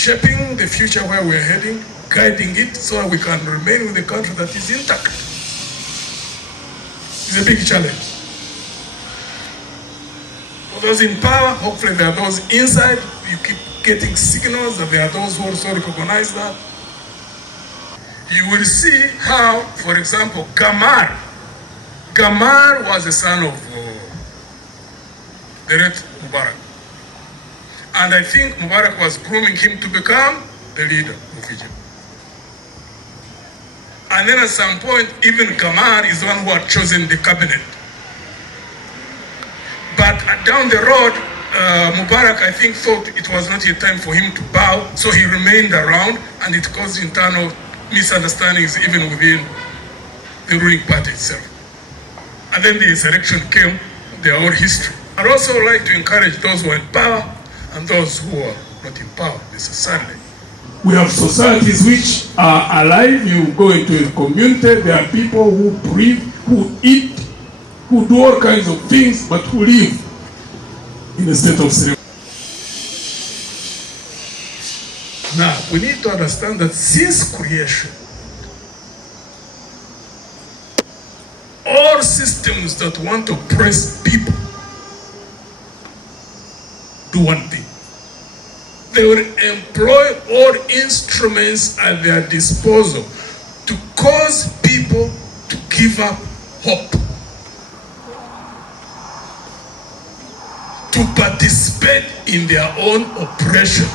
shaping the future where we're heading, guiding it so we can remain with a country that is intact. It's a big challenge. For those in power, hopefully there are those inside. You keep getting signals that there are those who also recognize that. You will see how, for example, Gamal was a son of the late Mubarak. And I think Mubarak was grooming him to become the leader of Egypt. And then at some point, even Gamal is the one who had chosen the cabinet. But down the road, Mubarak, I think, thought it was not yet time for him to bow, so he remained around, and it caused internal misunderstandings even within the ruling party itself. And then the insurrection came, their own history. I'd also like to encourage those who are in power and those who are not in power necessarily. We have societies which are alive. You go into a community, there are people who breathe, who eat, who do all kinds of things, but who live in a state of slavery. Now, we need to understand that since creation, all systems that want to oppress people do one thing. They will employ all instruments at their disposal to cause people to give up hope, to participate in their own oppression.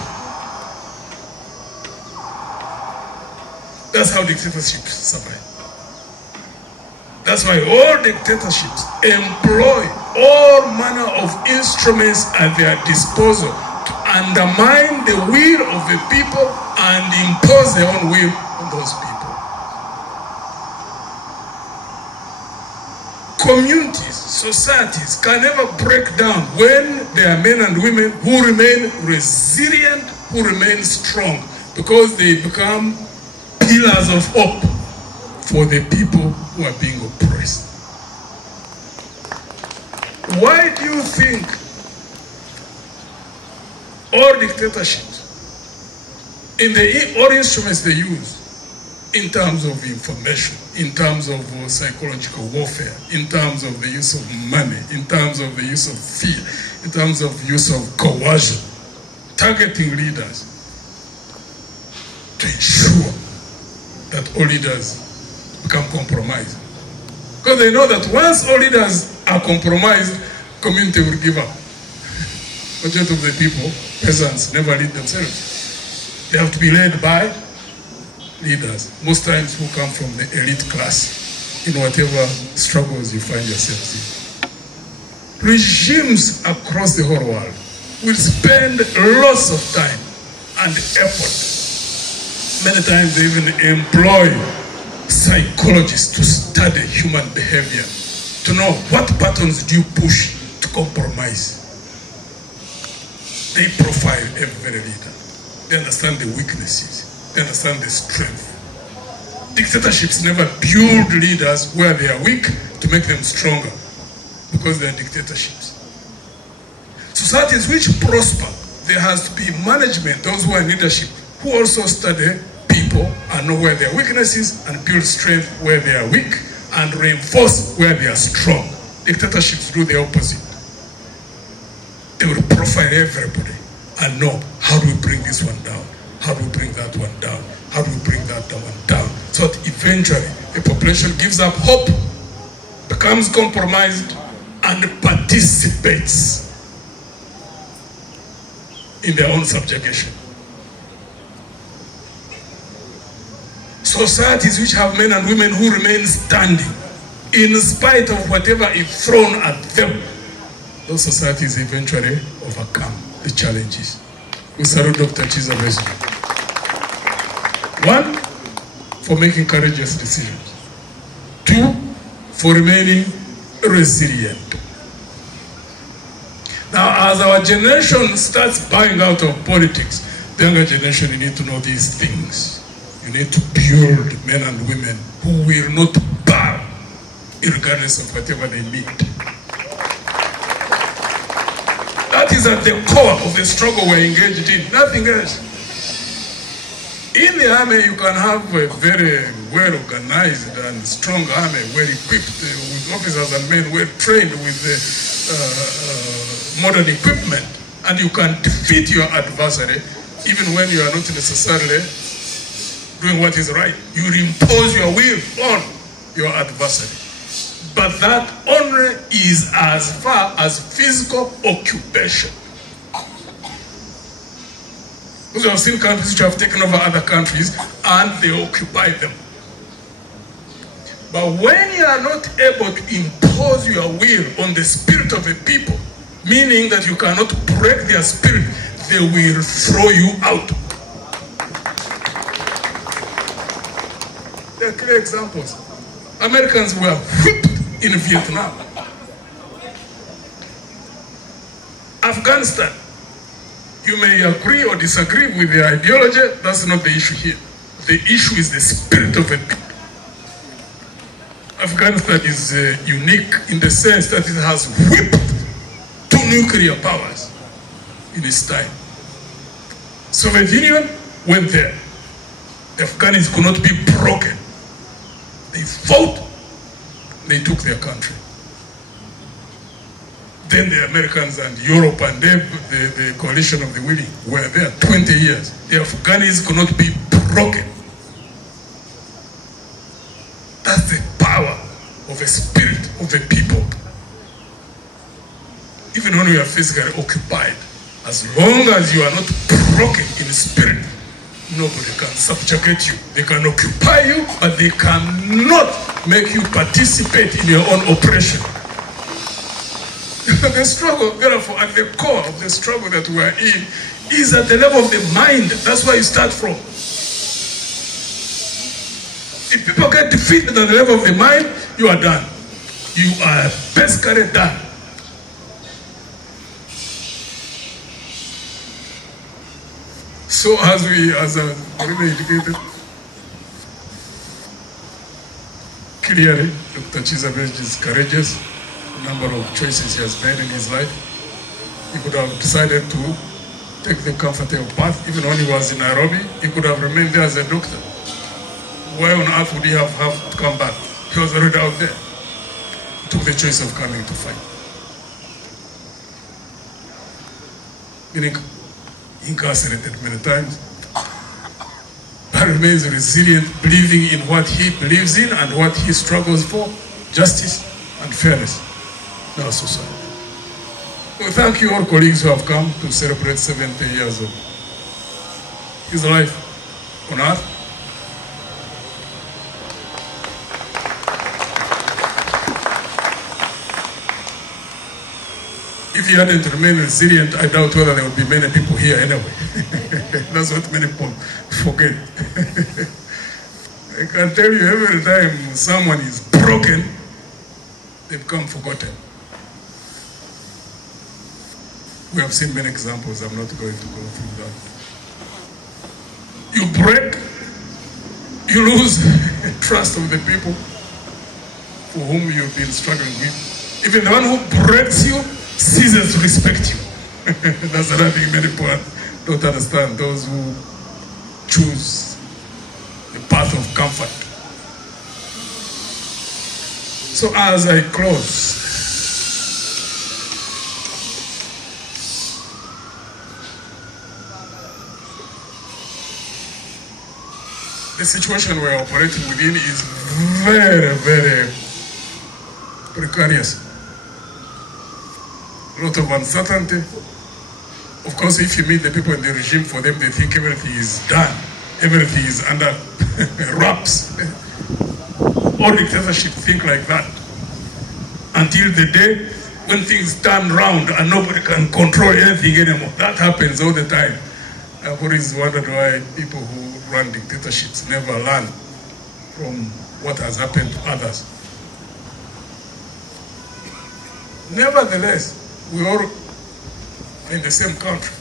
That's how dictatorships survive. That's why all dictatorships employ all manner of instruments at their disposal to undermine the will of the people and impose their own will on those people. Communities, societies can never break down when there are men and women who remain resilient, who remain strong, because they become pillars of hope for the people who are being oppressed. Why do you think all dictatorships, in all instruments they use, in terms of information, in terms of psychological warfare, in terms of the use of money, in terms of the use of fear, in terms of use of coercion, targeting leaders to ensure that all leaders become compromised? Because they know that once all leaders are compromised, community will give up. Majority of the people, peasants, never lead themselves. They have to be led by leaders, most times who come from the elite class, in whatever struggles you find yourselves in. Regimes across the whole world will spend lots of time and effort. Many times they even employ psychologists to study human behavior, to know what patterns do you push to compromise. They profile every leader. They understand the weaknesses. They understand the strength. Dictatorships never build leaders where they are weak to make them stronger, because they are dictatorships. Societies which prosper, there has to be management, those who are in leadership, who also study people and know where their weaknesses and build strength where they are weak and reinforce where they are strong. Dictatorships do the opposite. They will profile everybody and know, how do we bring this one down? How do we bring that one down? How do we bring that one down? So that eventually the population gives up hope, becomes compromised, and participates in their own subjugation. Societies which have men and women who remain standing in spite of whatever is thrown at them, those societies eventually overcome the challenges. We salute Dr. Chiza Besigye. One, for making courageous decisions. Two, for remaining resilient. Now, as our generation starts buying out of politics, the younger generation, you need to know these things. You need to build men and women who will not bow, regardless of whatever they meet. That is at the core of the struggle we're engaged in, nothing else. In the army, you can have a very well-organized and strong army, well-equipped, with officers and men well-trained with modern equipment, and you can defeat your adversary even when you are not necessarily doing what is right. You impose your will on your adversary. But that only is as far as physical occupation. Because you have seen countries which have taken over other countries and they occupy them. But when you are not able to impose your will on the spirit of a people, meaning that you cannot break their spirit, they will throw you out. There are clear examples. Americans were whipped in Vietnam. Afghanistan. You may agree or disagree with the ideology, that's not the issue here. The issue is the spirit of a people. Afghanistan is unique in the sense that it has whipped 2 nuclear powers in its time. Soviet Union went there. The Afghans could not be broken. They fought, they took their country. Then the Americans and Europe and the coalition of the willing were there 20 years. The Afghans could not be broken. That's the power of a spirit of a people. Even when we are physically occupied, as long as you are not broken in spirit, nobody can subjugate you. They can occupy you, but they cannot make you participate in your own oppression. The struggle, therefore, at the core of the struggle that we are in is at the level of the mind. That's where you start from. If people get defeated at the level of the mind, you are done. You are basically done. So as I already indicated, clearly, Dr. Chizabej is courageous. Number of choices he has made in his life. He could have decided to take the comfortable path. Even when he was in Nairobi, he could have remained there as a doctor. Why on earth would he have to come back? He was already out there. He took the choice of coming to fight. Meaning, incarcerated many times, but remains resilient, believing in what he believes in and what he struggles for, justice and fairness in our society. We thank you all colleagues who have come to celebrate 70 years of his life on earth. If he hadn't remained resilient, I doubt whether there would be many people here anyway. That's what many people forget. I can tell you every time someone is broken, they become forgotten. We have seen many examples. I'm not going to go through that. You break, you lose trust of the people for whom you've been struggling with. Even the one who breaks you ceases to respect you. That's another thing many people don't understand. Those who choose the path of comfort. So as I close, the situation we're operating within is very, very precarious. A lot of uncertainty. Of course, if you meet the people in the regime, for them, they think everything is done. Everything is under wraps. All dictatorship think like that. Until the day when things turn round and nobody can control anything anymore. That happens all the time. I've always wondered why people who run dictatorships never learn from what has happened to others. Nevertheless, we all are in the same country.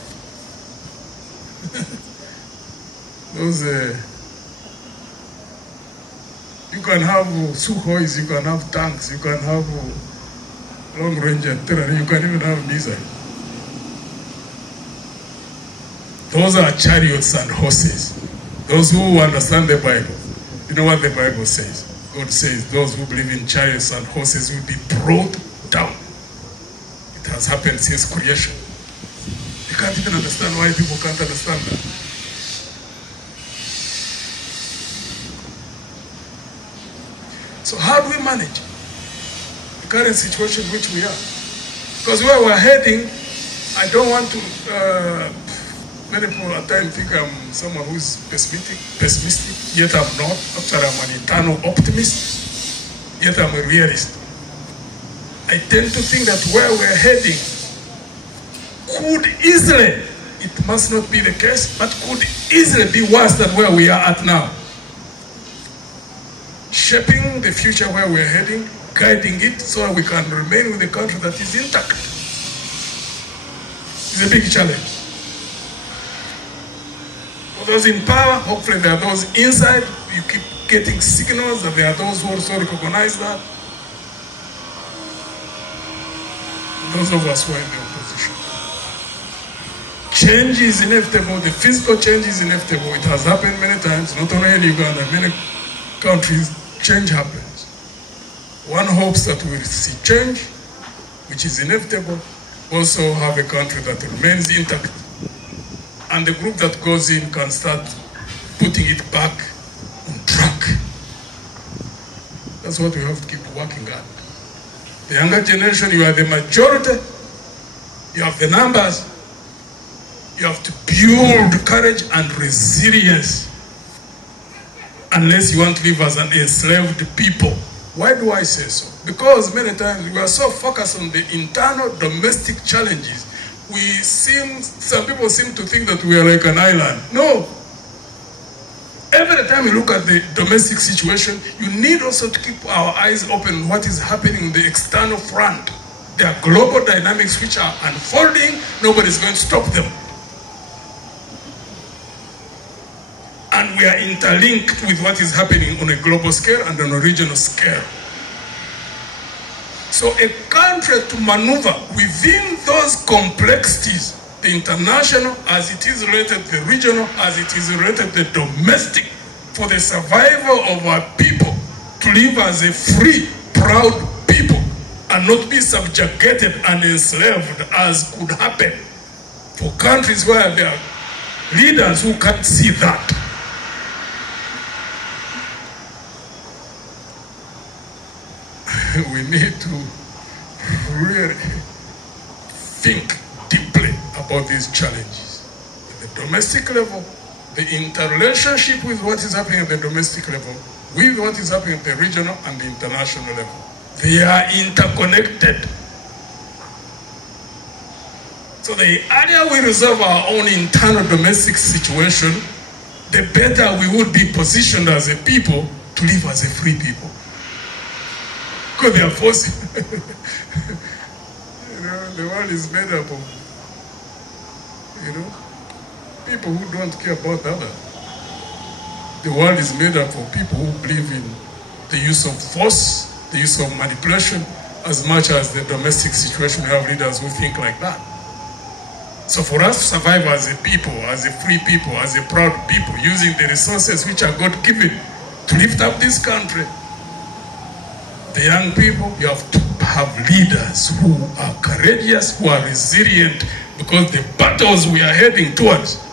You can have Sukhois, you can have tanks, you can have long-range artillery, you can even have missiles. Those are chariots and horses. Those who understand the Bible, you know what the Bible says. God says those who believe in chariots and horses will be brought down. It has happened since creation. You can't even understand why people can't understand that. So how do we manage the current situation in which we are? Because where we're heading, I don't want to, many people at times think I'm someone who's pessimistic, yet I'm not. Actually, I'm an eternal optimist, yet I'm a realist. I tend to think that where we're heading could easily, it must not be the case, but could easily be worse than where we are at now. Shaping the future where we're heading, guiding it so we can remain with a country that is intact. It's a big challenge. For those in power, hopefully there are those inside. You keep getting signals that there are those who also recognize that. Those of us who are in the opposition. Change is inevitable. The physical change is inevitable. It has happened many times, not only in Uganda, many countries, change happens. One hopes that we'll see change, which is inevitable, also have a country that remains intact. And the group that goes in can start putting it back on track. That's what we have to keep working at. The younger generation, you are the majority, you have the numbers, you have to build courage and resilience unless you want to live as an enslaved people. Why do I say so? Because many times we are so focused on the internal domestic challenges, some people seem to think that we are like an island. No. Every time you look at the domestic situation, you need also to keep our eyes open on what is happening on the external front. There are global dynamics which are unfolding. Nobody's going to stop them. And we are interlinked with what is happening on a global scale and on a regional scale. So a country to maneuver within those complexities, the international as it is related, the regional as it is related, the domestic, for the survival of our people to live as a free, proud people and not be subjugated and enslaved as could happen for countries where there are leaders who can't see that. We need to really think deeply about these challenges. At the domestic level, the interrelationship with what is happening at the domestic level, with what is happening at the regional and the international level. They are interconnected. So the earlier we resolve our own internal domestic situation, the better we would be positioned as a people to live as a free people. Because they are forcing. The world is made up of, people who don't care about others. The world is made up of people who believe in the use of force, the use of manipulation, as much as the domestic situation. We have leaders who think like that. So for us to survive as a people, as a free people, as a proud people, using the resources which are God-given to lift up this country, the young people, you have to have leaders who are courageous, who are resilient, because the battles we are heading towards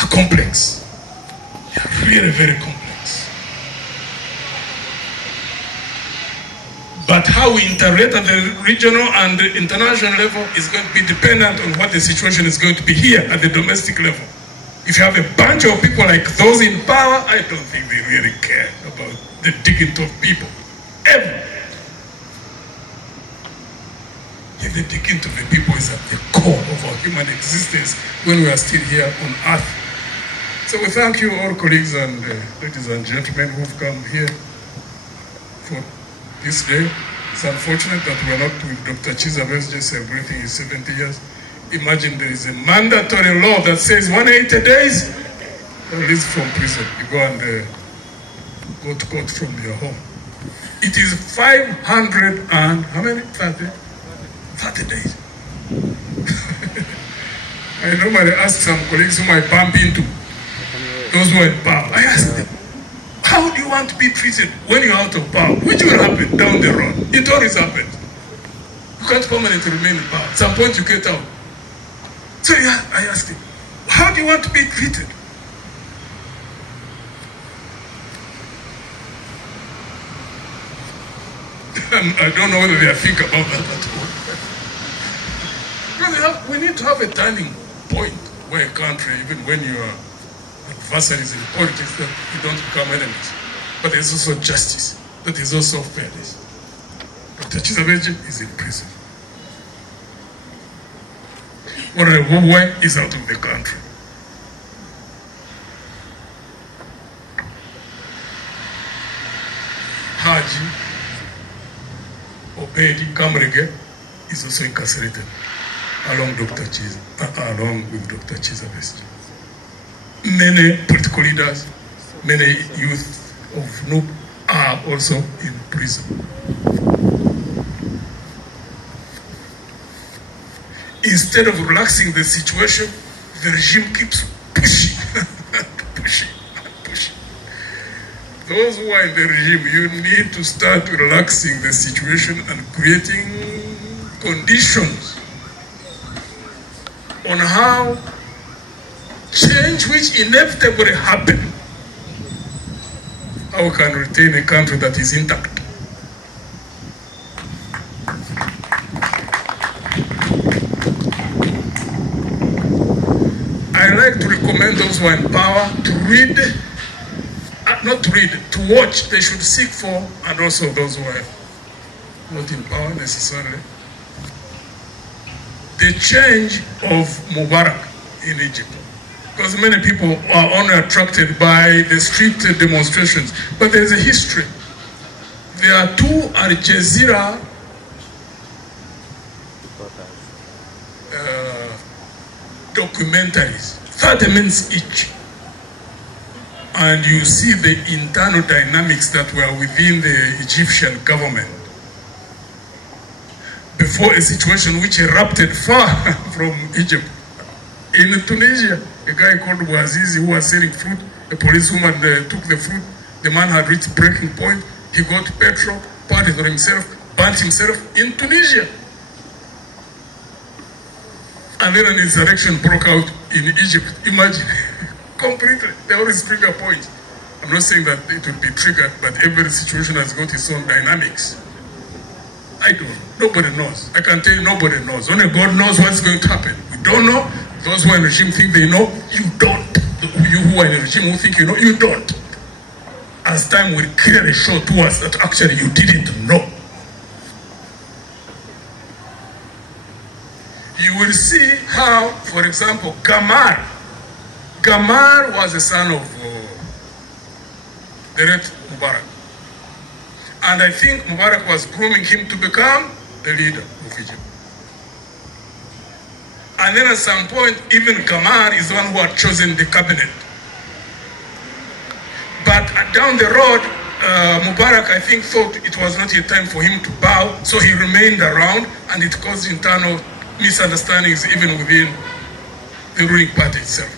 are complex. They are really very complex. But how we interrelate at the regional and the international level is going to be dependent on what the situation is going to be here at the domestic level. If you have a bunch of people like those in power, I don't think they really care about the dignity of people. Ever. If the dignity of the people is at the core of our human existence when we are still here on earth. So we thank you all colleagues and ladies and gentlemen who've come here for this day. It's unfortunate that we're not with Dr. Chizabe's just celebrating his 70 years. Imagine there is a mandatory law that says 180 days, release from prison. You go and go to court from your home. It is 500 and, how many? 30? 30 days. I normally ask some colleagues whom I bump into, those who are in power. I asked them, how do you want to be treated when you're out of power? Which will happen down the road. It always happens. You can't permanently remain in power. At some point you get out. So yeah, I asked him, how do you want to be treated? I don't know whether they think about that at all. Because we need to have a turning point where a country, even when you are adversaries in politics, that you don't become enemies. But there's also justice. That is also fairness. Dr. Chizabeje is in prison. Mubarak is out of the country. Haji Obedi Kamrege is also incarcerated along with Dr. Chizabeje. Many political leaders, many youth of NUP are also in prison. Instead of relaxing the situation, the regime keeps pushing and pushing and pushing. Those who are in the regime, you need to start relaxing the situation and creating conditions on how change which inevitably happen, how we can retain a country that is intact. I like to recommend those who are in power to read, not to read, to watch. They should seek for, and also those who are not in power necessarily, the change of Mubarak in Egypt. Because many people are only attracted by the street demonstrations, but there's a history. There are 2 Al Jazeera documentaries, 30 minutes each. And you see the internal dynamics that were within the Egyptian government before a situation which erupted far from Egypt. In Tunisia, a guy called Bouazizi who was selling fruit, a policewoman took the fruit, the man had reached breaking point, he got petrol, poured it on himself, burnt himself in Tunisia. And then an insurrection broke out in Egypt. Imagine, completely. They always trigger points. I'm not saying that it will be triggered, but every situation has got its own dynamics. I don't know. Nobody knows. I can tell you nobody knows. Only God knows what's going to happen. We don't know. Those who are in the regime think they know. You don't. You who are in the regime who think you know, you don't. As time will clearly show to us that actually you didn't know. You will see how, for example, Gamal was the son of the late Mubarak. And I think Mubarak was grooming him to become the leader of Egypt. And then at some point, even Gamal is the one who had chosen the cabinet. But down the road, Mubarak, I think, thought it was not yet time for him to bow, so he remained around, and it caused internal misunderstandings even within the ruling party itself.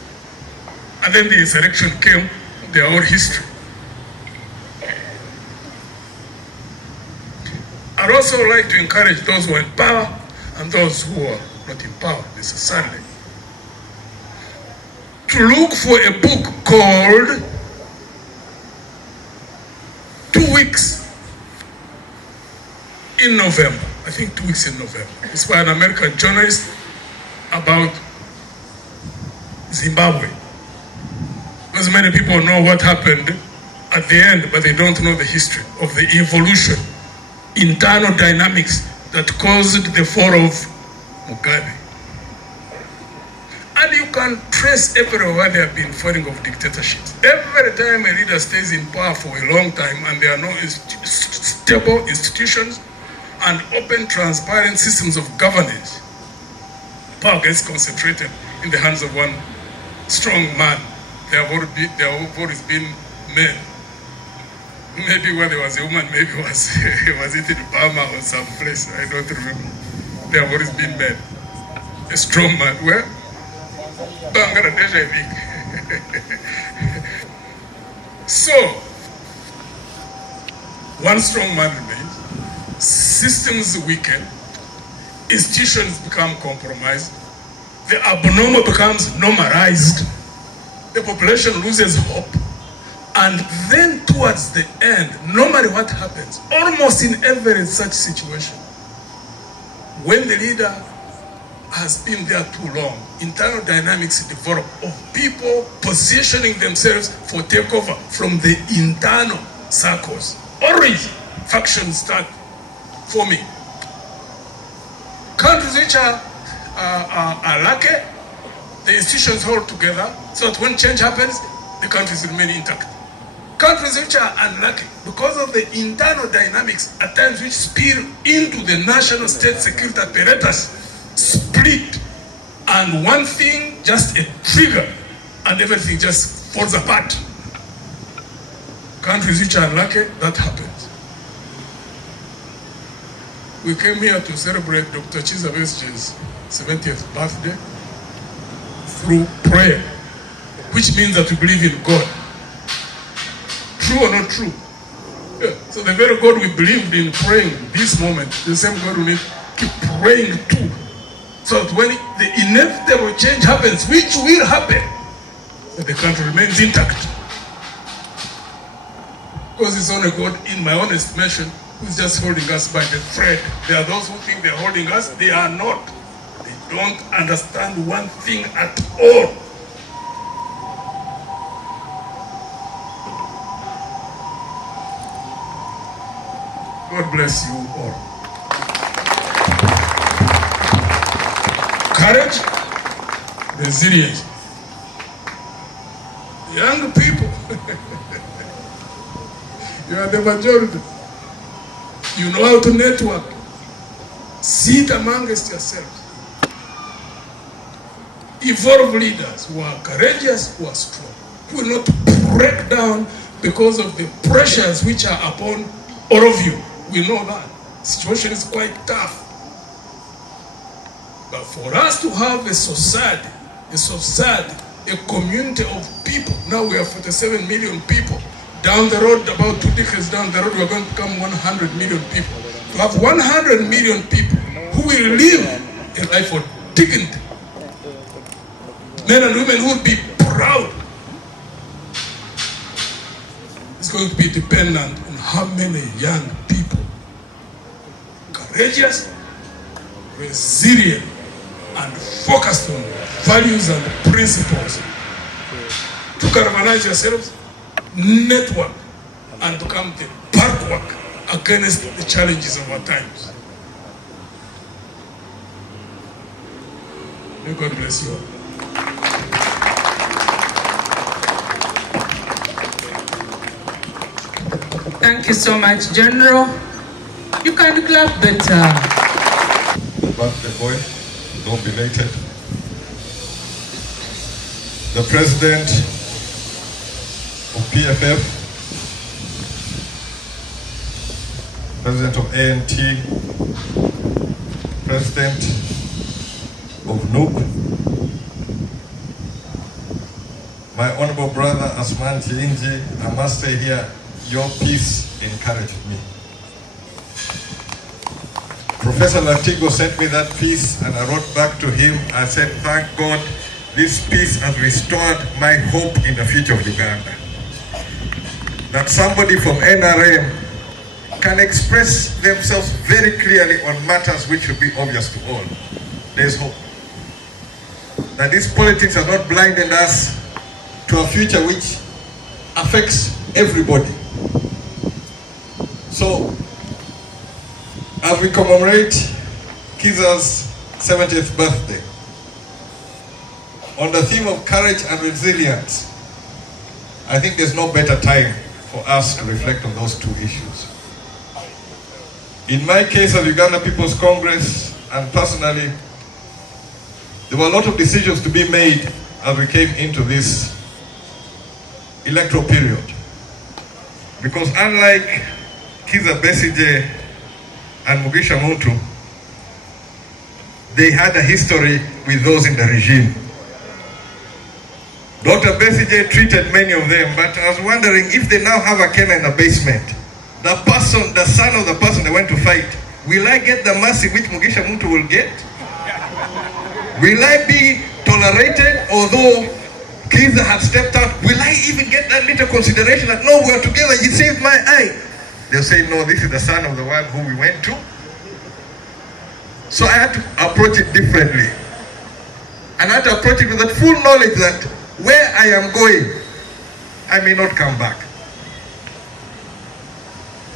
And then the insurrection came, their own history. I'd also like to encourage those who are in power and those who are not in power necessarily to look for a book called 2 Weeks in November. I think 2 weeks in November. It's by an American journalist about Zimbabwe. Because many people know what happened at the end, but they don't know the history of the evolution, internal dynamics that caused the fall of Mugabe. And you can trace everywhere there have been falling of dictatorships. Every time a leader stays in power for a long time and there are no stable institutions and open, transparent systems of governance, power gets concentrated in the hands of one strong man. There have always been men. Maybe when there was a woman, maybe was it in Burma or some place, I don't remember. There have always been men. A strong man. Where? Bangladesh, I think. So, one strong man remains, systems weaken, institutions become compromised, the abnormal becomes normalized, the population loses hope, and then towards the end, normally what happens, almost in every such situation, when the leader has been there too long, internal dynamics develop of people positioning themselves for takeover from the internal circles. Already, factions start forming. Countries which are lucky, the institutions hold together so that when change happens, the countries remain intact. Countries which are unlucky, because of the internal dynamics at times which spill into the national state security apparatus, split, and one thing, just a trigger, and everything just falls apart. Countries which are unlucky, that happens. We came here to celebrate Dr. Chiza Besge's 70th birthday through prayer, which means that we believe in God. True or not true? Yeah. So the very God we believed in praying this moment, the same God we need to keep praying to. So that when the inevitable change happens, which will happen, that the country remains intact. Because it's only God, in my own estimation, who's just holding us by the thread. There are those who think they're holding us, they are not. They don't understand one thing at all. God bless you all. Courage, resilience. Young people, you are the majority. You know how to network. Sit amongst yourselves. Evolve leaders who are courageous, who are strong, who will not break down because of the pressures which are upon all of you. We know that. The situation is quite tough. But for us to have a society, a community of people, now we are 47 million people. Down the road, about 2 decades down the road, we're going to become 100 million people. To have 100 million people who will live a life of dignity. Men and women who will be proud. It's going to be dependent on how many young people, courageous, resilient, and focused on values and principles, to galvanize yourselves, network, and become the bulwark against the challenges of our times. May God bless you all. Thank you so much, General. You can clap better. The birthday boy, though belated. The President of PFF, President of ANT, President of NUP, my honorable brother Asman Chiinji, I must say here, your peace encouraged me. Professor Latigo sent me that piece and I wrote back to him. I said, thank God, this piece has restored my hope in the future of Uganda. That somebody from NRM can express themselves very clearly on matters which should be obvious to all. There's hope. That these politics are not blinding us to a future which affects everybody. So, as we commemorate Kiza's 70th birthday, on the theme of courage and resilience, I think there's no better time for us to reflect on those two issues. In my case of Uganda People's Congress, and personally, there were a lot of decisions to be made as we came into this electoral period. Because unlike Kiza Besigye and Mugisha Muntu, they had a history with those in the regime. Dr. Besigye treated many of them, but I was wondering if they now have a Kenya in the basement. The son of the person they went to fight, will I get the mercy which Mugisha Muntu will get? Will I be tolerated although Kiza had stepped out? Will I even get that little consideration that no, we're together, he saved my eye? They'll say, no, this is the son of the one who we went to. So I had to approach it differently. And I had to approach it with that full knowledge that where I am going, I may not come back.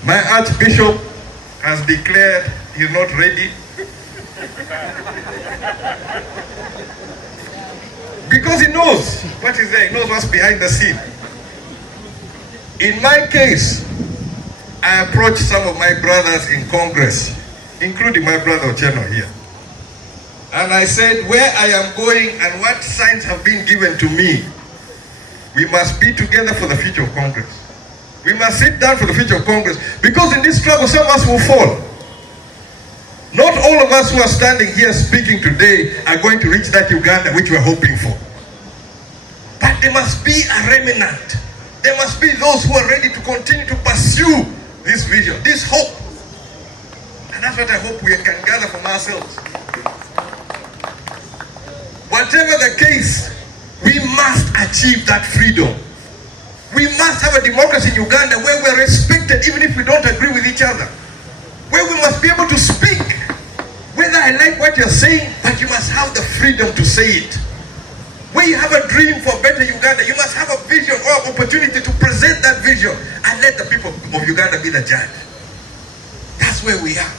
My Archbishop has declared he's not ready. Because he knows what is there, he knows what's behind the scene. In my case, I approached some of my brothers in Congress, including my brother Ocheno here. And I said, where I am going and what signs have been given to me, we must be together for the future of Congress. We must sit down for the future of Congress. Because in this struggle, some of us will fall. Not all of us who are standing here speaking today are going to reach that Uganda which we're hoping for. But there must be a remnant. There must be those who are ready to continue to pursue this vision, this hope. And that's what I hope we can gather from ourselves. Whatever the case, we must achieve that freedom. We must have a democracy in Uganda where we're respected even if we don't agree with each other. Where we must be able to speak. Whether I like what you're saying, but you must have the freedom to say it. Where you have a dream for better Uganda, you must have a vision or opportunity to present that vision and let the people of Uganda be the judge. That's where we are.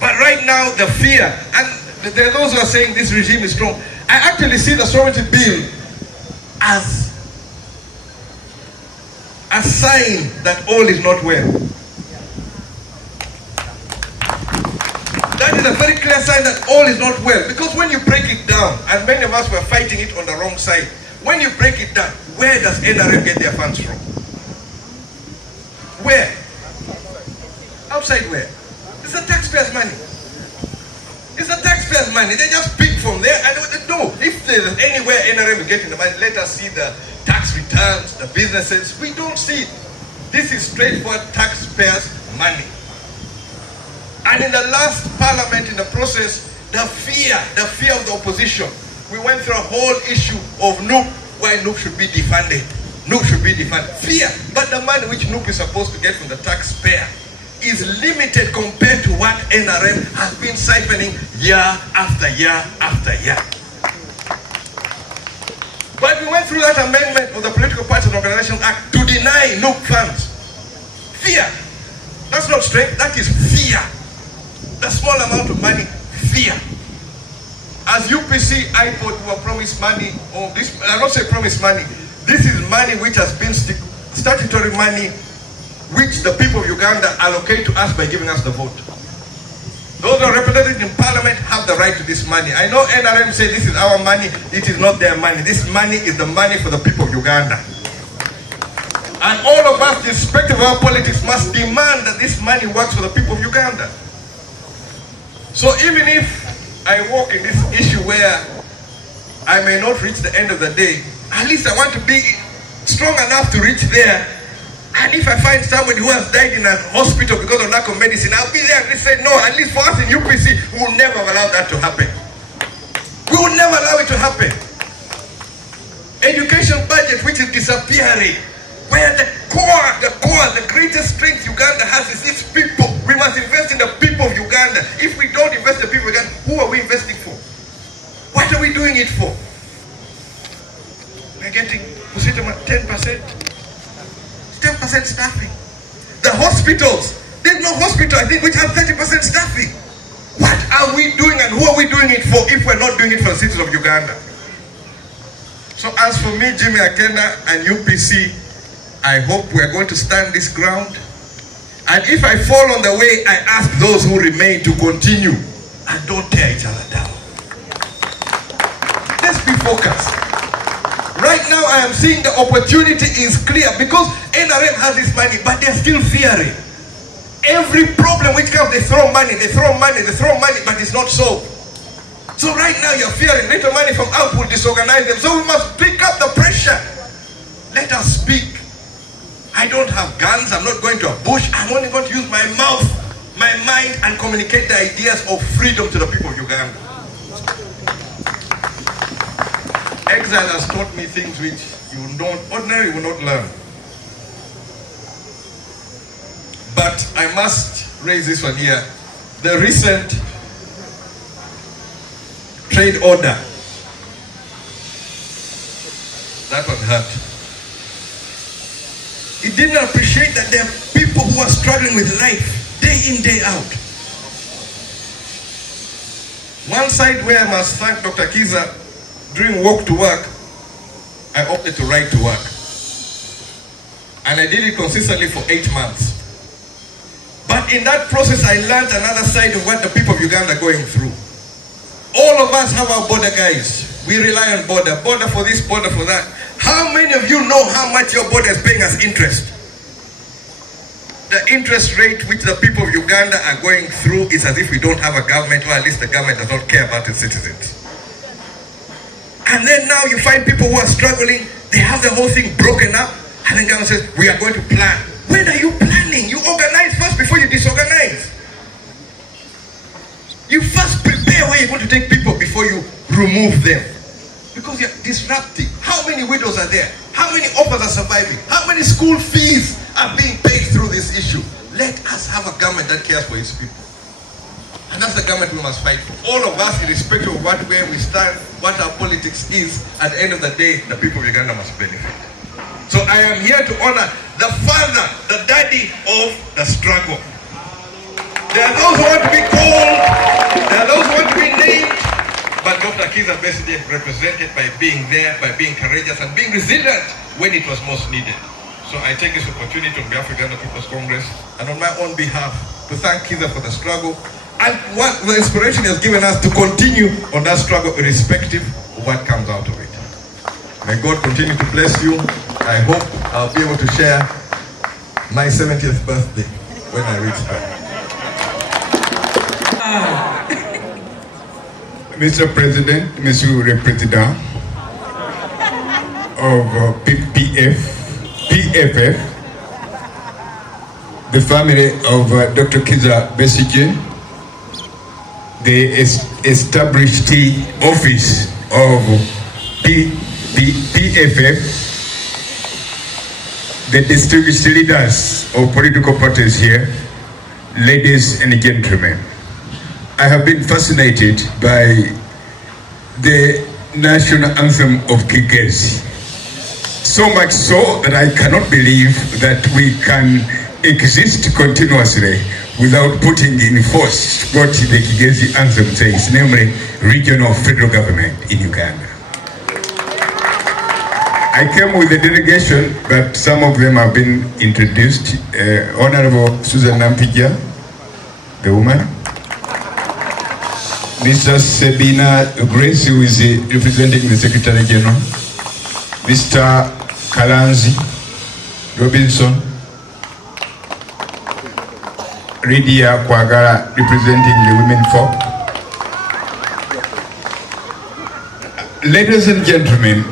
But right now, the fear, and there are those who are saying this regime is strong. I actually see the sovereignty bill as a sign that all is not well. That is a very clear sign that all is not well. Because when you break it down, and many of us were fighting it on the wrong side, when you break it down, where does NRM get their funds from? Where? Outside where? It's the taxpayers' money. It's the taxpayers' money. They just pick from there. I don't know. If there's anywhere NRM is getting the money, let us see the tax returns, the businesses. We don't see it. This is straightforward taxpayers' money. And in the last parliament, in the process, the fear of the opposition, we went through a whole issue of NUP, why NUP should be defunded. NUP should be defunded. Fear. But the money which NUP is supposed to get from the taxpayer is limited compared to what NRM has been siphoning year after year after year. But we went through that amendment of the Political Parties and Organizations Act to deny NUP funds. Fear. That's not strength, that is fear. The small amount of money, fear. As UPC, I thought we were promised money, or this, I don't say promised money, this is money which has been statutory money which the people of Uganda allocate to us by giving us the vote. Those who are represented in parliament have the right to this money. I know NRM say this is our money, it is not their money. This money is the money for the people of Uganda. And all of us, irrespective of our politics, must demand that this money works for the people of Uganda. So even if I walk in this issue where I may not reach the end of the day, at least I want to be strong enough to reach there. And if I find somebody who has died in a hospital because of lack of medicine, I'll be there and say, no, at least for us in UPC, we will never allow that to happen. We will never allow it to happen. Education budget which is disappearing, where the greatest strength Uganda has is its people. We must invest in the people of Uganda. If we don't invest in the people of Uganda, who are we investing for? What are we doing it for? We're getting 10%. 10% staffing. The hospitals, there's no hospital, I think, which has 30% staffing. What are we doing and who are we doing it for if we're not doing it for the citizens of Uganda? So as for me, Jimmy Akenda and UPC, I hope we're going to stand this ground. And if I fall on the way, I ask those who remain to continue and don't tear each other down. Let's be focused. Right now, I am seeing the opportunity is clear because NRM has this money, but they're still fearing. Every problem which comes, they throw money, but it's not solved. So right now you're fearing little money from out will disorganize them. So we must pick up the pressure. Let us speak. I don't have guns. I'm not going to a bush. I'm only going to use my mouth, my mind, and communicate the ideas of freedom to the people of Uganda. Exile has taught me things which you ordinarily will not learn. But I must raise this one here. The recent trade order, that one hurt. It didn't appreciate that there are people who are struggling with life day in, day out. One side where I must thank Dr. Kiza, during walk to work, I opted to ride to work. And I did it consistently for 8 months. But in that process, I learned another side of what the people of Uganda are going through. All of us have our border guys. We rely on border for this, border for that. How many of you know how much your border is paying as interest? The interest rate which the people of Uganda are going through is as if we don't have a government, or at least the government does not care about its citizens. And then now you find people who are struggling, they have the whole thing broken up, and then government says, we are going to plan. When are you planning? You organize first before you disorganize. You first prepare where you're going to take people before you remove them. Because you're disrupting. How many widows are there? How many orphans are surviving? How many school fees are being paid through this issue? Let us have a government that cares for its people. And that's the government we must fight for. All of us, irrespective of where we stand, what our politics is, at the end of the day, the people of Uganda must benefit. So I am here to honor the father, the daddy of the struggle. There are those who want to be called, there are those who want to be named, but Dr. Kiza Besigye represented by being there, by being courageous and being resilient when it was most needed. So I take this opportunity on behalf of Uganda People's Congress and on my own behalf to thank Kiza for the struggle and what the inspiration has given us to continue on that struggle irrespective of what comes out of it. May God continue to bless you. I hope I'll be able to share my 70th birthday when I reach that. Mr. President, Monsieur le Président of PFF, the family of Dr. Kiza Besigye, the established office of PFF, the distinguished leaders of political parties here, ladies and gentlemen. I have been fascinated by the national anthem of Kigezi. So much so that I cannot believe that we can exist continuously without putting in force what the Kigezi anthem says, namely regional federal government in Uganda. I came with a delegation, but some of them have been introduced. Honorable Susan Nampija, the woman. Mr. Sabina Grace, who is representing the Secretary General. Mr. Kalanzi Robinson. Lydia Kwagara, representing the women folk. Ladies and gentlemen,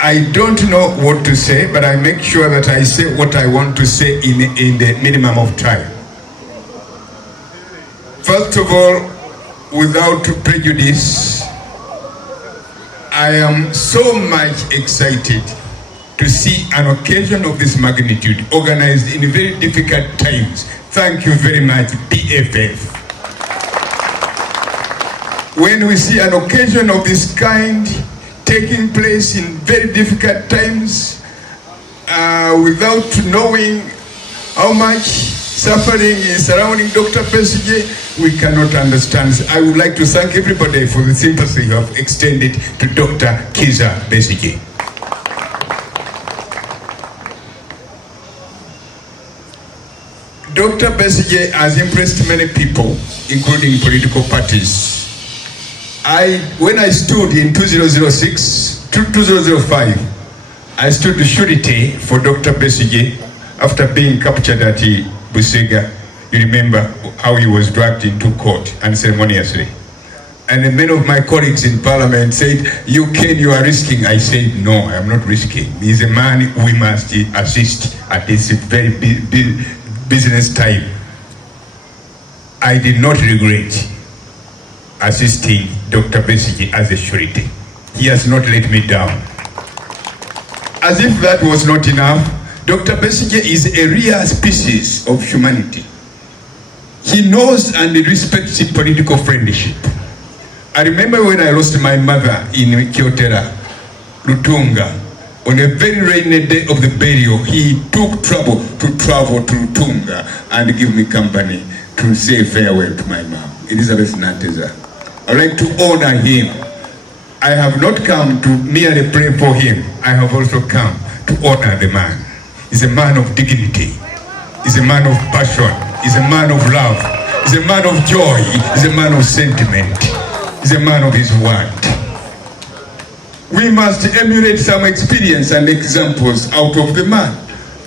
I don't know what to say, but I make sure that I say what I want to say in the minimum of time. First of all, without prejudice, I am so much excited to see an occasion of this magnitude organized in very difficult times. Thank you very much, PFF. When we see an occasion of this kind taking place in very difficult times, without knowing how much suffering is surrounding Dr. Besigye, we cannot understand. I would like to thank everybody for the sympathy you have extended to Dr. Kiza Besigye. Dr. Besigye has impressed many people, including political parties. When I stood in 2005, I stood surety for Dr. Besigye after being captured at Busega. You remember how he was dragged into court unceremoniously. And many of my colleagues in parliament said, you are risking. I said, no, I am not risking. He's a man we must assist at this very business time. I did not regret assisting Dr. Besigye as a surety. He has not let me down. As if that was not enough, Dr. Besigye is a rare species of humanity. He knows and respects political friendship. I remember when I lost my mother in Kyotera, Lutunga, on a very rainy day of the burial, he took trouble to travel to Lutunga and give me company to say farewell to my mom, Elizabeth Nanteza. I would like to honor him. I have not come to merely pray for him. I have also come to honor the man. He's a man of dignity. He's a man of passion. He's a man of love. He's a man of joy. He's a man of sentiment. He's a man of his word. We must emulate some experience and examples out of the man.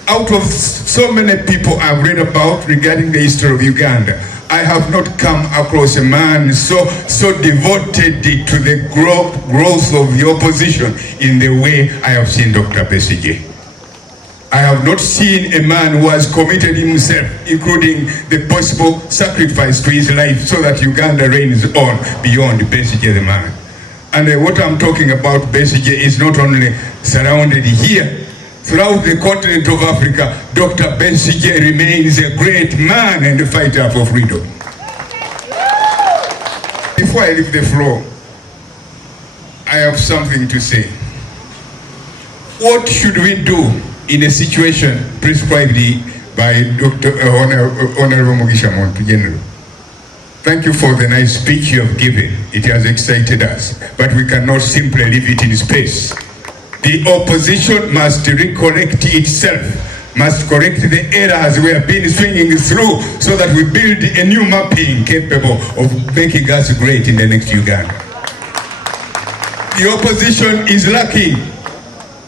Out of so many people I've read about regarding the history of Uganda, I have not come across a man so devoted to the growth of the opposition in the way I have seen Dr. Besigye. I have not seen a man who has committed himself, including the possible sacrifice to his life so that Uganda reigns on beyond Besigye the man. And what I'm talking about, Besigye, is not only surrounded here. Throughout the continent of Africa, Dr. Besigye remains a great man and a fighter for freedom. Before I leave the floor, I have something to say. What should we do in a situation prescribed by Dr. Honorable Mugisha Muntu General? Thank you for the nice speech you have given. It has excited us, but we cannot simply leave it in space. The opposition must recorrect itself, must correct the errors we have been swinging through so that we build a new mapping capable of making us great in the next Uganda. The opposition is lacking.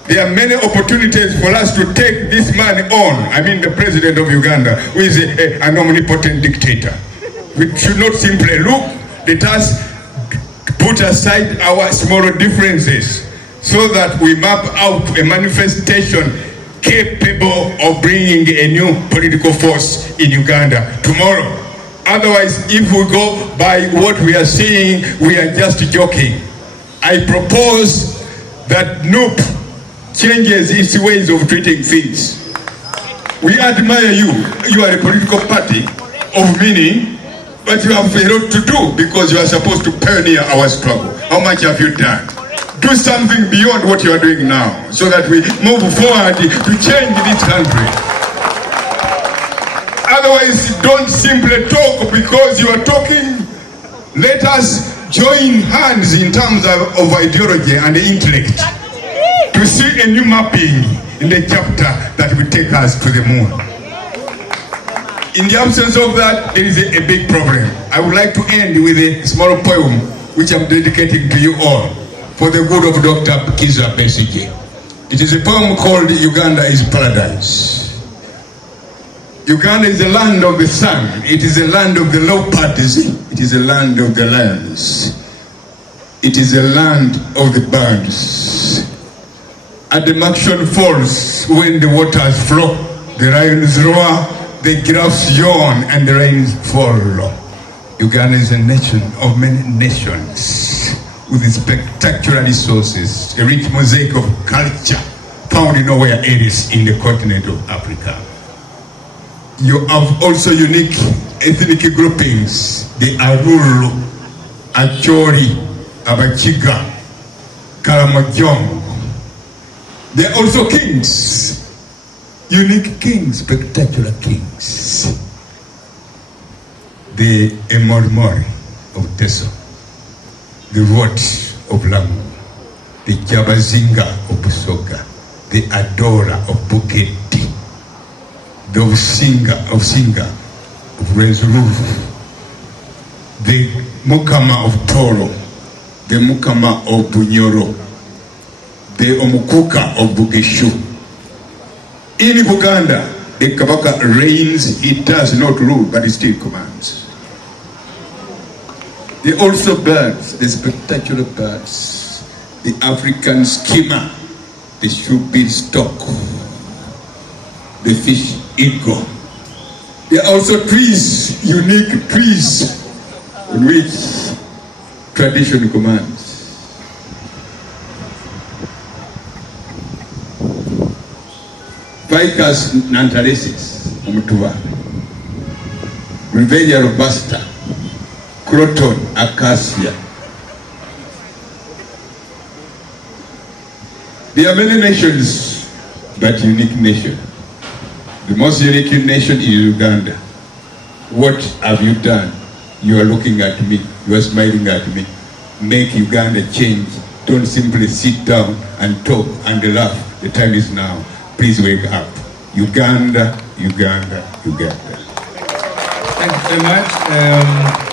There are many opportunities for us to take this man on. I mean the president of Uganda, who is an omnipotent dictator. We should not simply look. Let us put aside our small differences so that we map out a manifestation capable of bringing a new political force in Uganda tomorrow. Otherwise, if we go by what we are seeing, we are just joking. I propose that NUP changes its ways of treating things. We admire you. You are a political party of meaning, but you have a lot to do because you are supposed to pioneer our struggle. How much have you done? Do something beyond what you are doing now so that we move forward to change this country. Otherwise, don't simply talk because you are talking. Let us join hands in terms of ideology and intellect to see a new mapping in the chapter that will take us to the moon. In the absence of that, there is a big problem. I would like to end with a small poem which I'm dedicating to you all for the good of Dr. Kizza Besigye. It is a poem called Uganda is Paradise. Uganda is the land of the sun. It is the land of the leopards. It is the land of the lions. It is the land of the birds. And the action falls when the waters flow. The lions roar, the giraffes yawn, and the rains fall. Uganda is a nation of many nations with spectacular resources, a rich mosaic of culture found nowhere else in the continent of Africa. You have also unique ethnic groupings, the Arulu, Acholi, Abachiga, Karamojong. They are also kings, unique kings, spectacular kings. The Emormori of Teso, the Rot of Lamu, the Jabazinga of Busoga, the Adora of Buketi, the Singa of Rezulu, the Mukama of Toro, the Mukama of Bunyoro, the Omukuka of Bugeshu. In Uganda, the Kabaka reigns, he does not rule, but he still commands. There are also birds, the spectacular birds, the African skimmer, the shoe-bill stock, the fish eagle. There are also trees, unique trees, on which tradition commands. Ficus nantarensis, Omutuba, Rivelia robusta, Croton, acacia. There are many nations, but unique nation. The most unique nation is Uganda. What have you done? You are looking at me, you are smiling at me. Make Uganda change. Don't simply sit down and talk and laugh. The time is now. Please wake up. Uganda, Uganda, Uganda. Thank you very much.